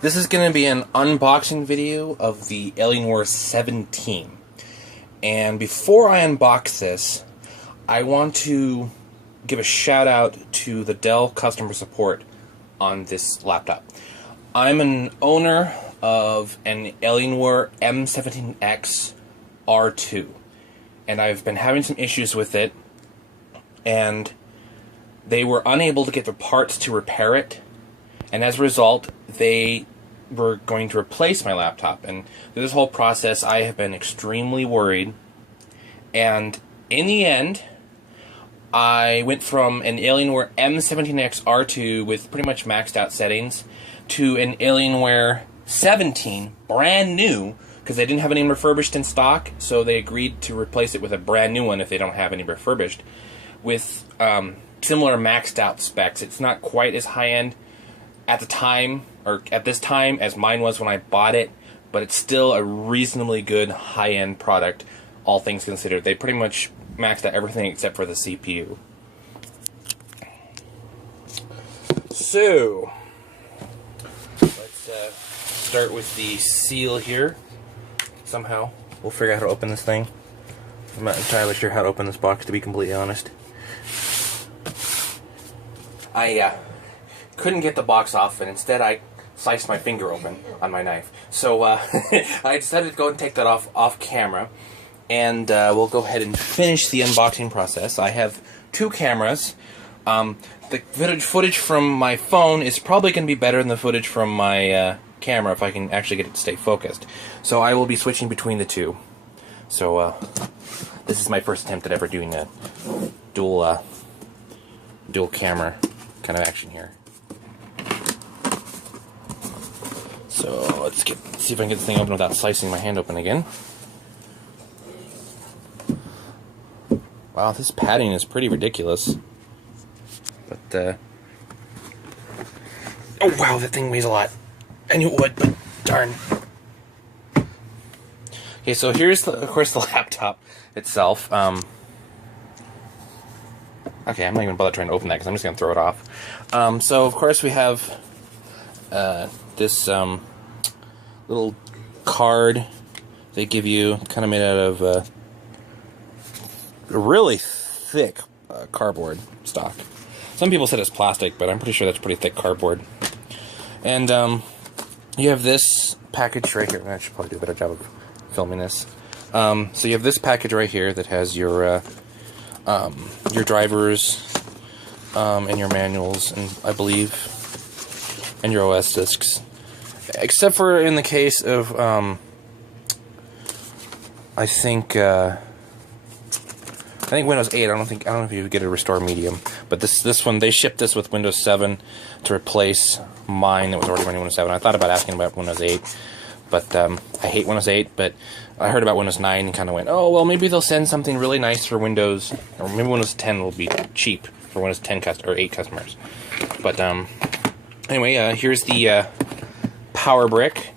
This is going to be an unboxing video of the Alienware 17. And before I unbox this, I want to give a shout out to the Dell customer support on this laptop. I'm an owner of an Alienware M17X R2, and I've been having some issues with it, and they were unable to get the parts to repair it, and as a result, they were going to replace my laptop. And through this whole process, I have been extremely worried, and in the end, I went from an Alienware M17X R2 with pretty much maxed out settings to an Alienware 17, brand new, because they didn't have any refurbished in stock, so they agreed to replace it with a brand new one if they don't have any refurbished, with similar maxed out specs. It's not quite as high end at the time, or at this time, as mine was when I bought it, but it's still a reasonably good high end product, all things considered. They pretty much maxed out everything except for the CPU. So, let's start with the seal here. Somehow, we'll figure out how to open this thing. I'm not entirely sure how to open this box, to be completely honest. I couldn't get the box off, and instead I sliced my finger open on my knife. So I decided to go and take that off camera, and we'll go ahead and finish the unboxing process. I have two cameras. The footage from my phone is probably going to be better than the footage from my camera if I can actually get it to stay focused. So I will be switching between the two. So this is my first attempt at ever doing a dual camera kind of action here. So let's see if I can get this thing open without slicing my hand open again. Wow, this padding is pretty ridiculous. But oh wow, that thing weighs a lot. I knew it would, but darn. Okay, so here's of course the laptop itself. Okay, I'm not even bother trying to open that because I'm just gonna throw it off. So of course we have this little card they give you, kind of made out of a really thick cardboard stock. Some people said it's plastic, but I'm pretty sure that's pretty thick cardboard. And you have this package right here. I should probably do a better job of filming this. So you have this package right here that has your drivers and your manuals, and I believe, and your OS disks. Except for in the case of I think Windows 8. I don't know if you get a restore medium, but this one, they shipped this with Windows 7 to replace mine that was already running Windows 7. I thought about asking about Windows 8, but I hate Windows 8. But I heard about Windows 9 and kind of went, oh well, maybe they'll send something really nice for Windows, or maybe Windows 10 will be cheap for Windows 10 or 8 customers. But anyway, here's the power brick.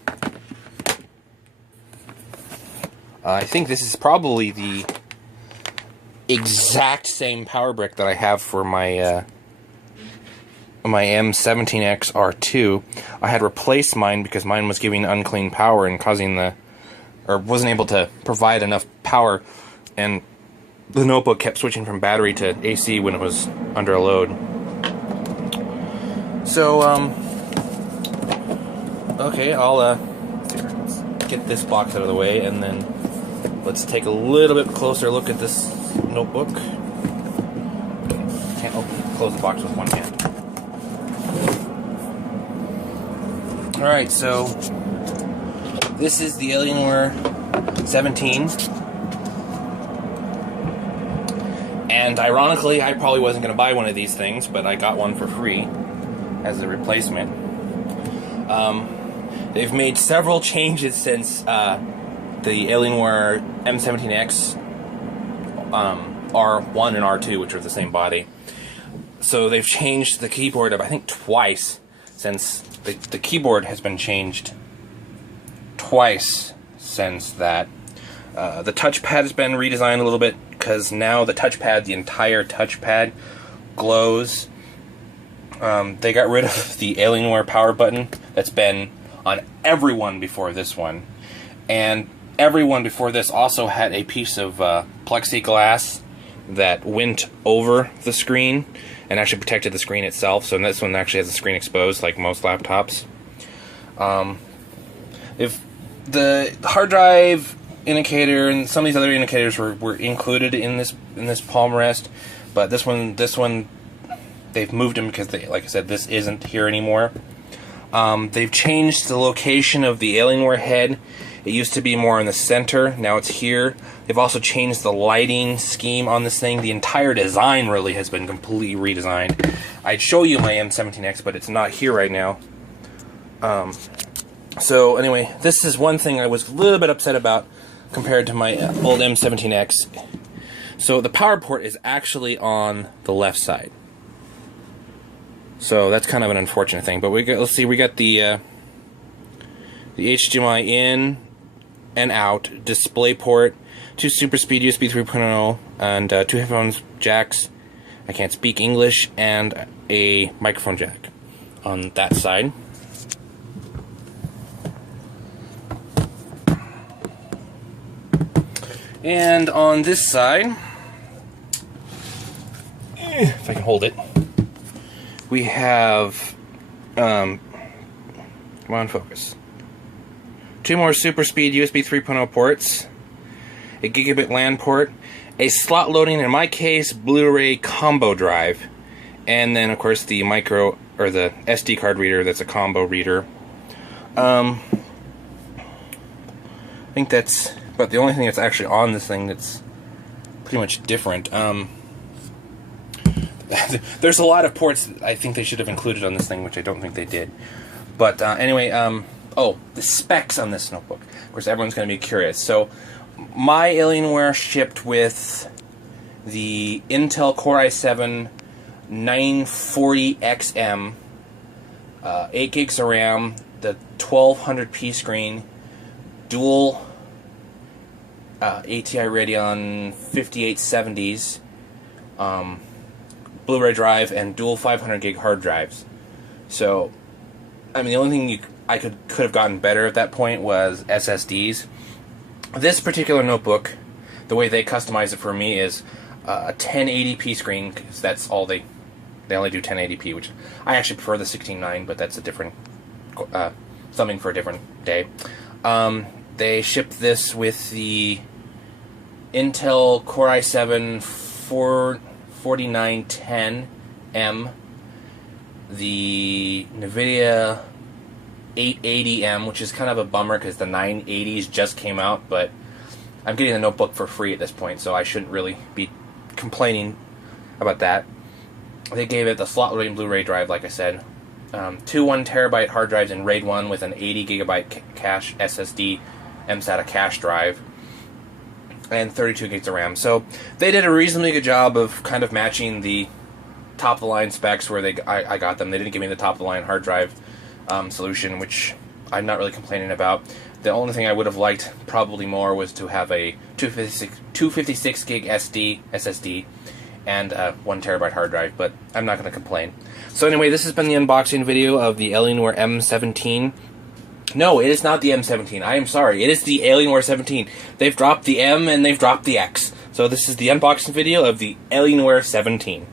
I think this is probably the exact same power brick that I have for my my M17X R2. I had replaced mine because mine was giving unclean power and causing or wasn't able to provide enough power, and the notebook kept switching from battery to AC when it was under a load. So okay, I'll get this box out of the way, and then let's take a little bit closer look at this notebook. Can't close the box with one hand. Alright, so this is the Alienware 17. And ironically, I probably wasn't going to buy one of these things, but I got one for free as a replacement. They've made several changes since the Alienware M17X R1 and R2, which are the same body. So they've changed the keyboard, I think, twice since the keyboard has been changed twice since that. The touchpad has been redesigned a little bit, because now the touchpad, the entire touchpad, glows. They got rid of the Alienware power button that's been on everyone before this one. And everyone before this also had a piece of plexiglass that went over the screen and actually protected the screen itself. So this one actually has the screen exposed, like most laptops. If the hard drive indicator and some of these other indicators were included in this palm rest, but this one they've moved them because like I said, this isn't here anymore. They've changed the location of the Alienware head. It used to be more in the center, now it's here. They've also changed the lighting scheme on this thing. The entire design really has been completely redesigned. I'd show you my M17X, but it's not here right now. So anyway, this is one thing I was a little bit upset about compared to my old M17X. So the power port is actually on the left side. So that's kind of an unfortunate thing. But let's see, we got the HDMI in and out, display port, 2 super speed USB 3.0, and 2 headphones jacks. I can't speak English, and a microphone jack on that side. And on this side, if I can hold it, we have, come on, focus. 2 more super speed USB 3.0 ports, a gigabit LAN port, a slot loading, in my case, Blu-ray combo drive, and then of course the micro, or the SD card reader that's a combo reader. I think that's about the only thing that's actually on this thing that's pretty much different. There's a lot of ports that I think they should have included on this thing, which I don't think they did. But anyway, oh, the specs on this notebook. Of course, everyone's going to be curious. So, my Alienware shipped with the Intel Core i7 940XM, 8 gigs of RAM, the 1200p screen, dual ATI Radeon 5870s, Blu-ray drive, and dual 500 gig hard drives. So, I mean, the only thing I could have gotten better at that point was SSDs. This particular notebook, the way they customize it for me is a 1080p screen, because that's all they only do 1080p, which I actually prefer the 16:9, but that's a different something for a different day. They shipped this with the Intel Core i7 4910M, the NVIDIA 880M, which is kind of a bummer because the 980s just came out, but I'm getting the notebook for free at this point, so I shouldn't really be complaining about that. They gave it the slot loading Blu-ray drive, like I said. 2 1TB hard drives in RAID 1 with an 80GB cache SSD mSATA cache drive, and 32 gigs of RAM. So they did a reasonably good job of kind of matching the top-of-the-line specs where I got them. They didn't give me the top-of-the-line hard drive solution, which I'm not really complaining about. The only thing I would have liked probably more was to have a 256 gig SSD and a 1TB hard drive, but I'm not going to complain. So anyway, this has been the unboxing video of the Alienware M17. No, it is not the M17. I am sorry. It is the Alienware 17. They've dropped the M and they've dropped the X. So this is the unboxing video of the Alienware 17.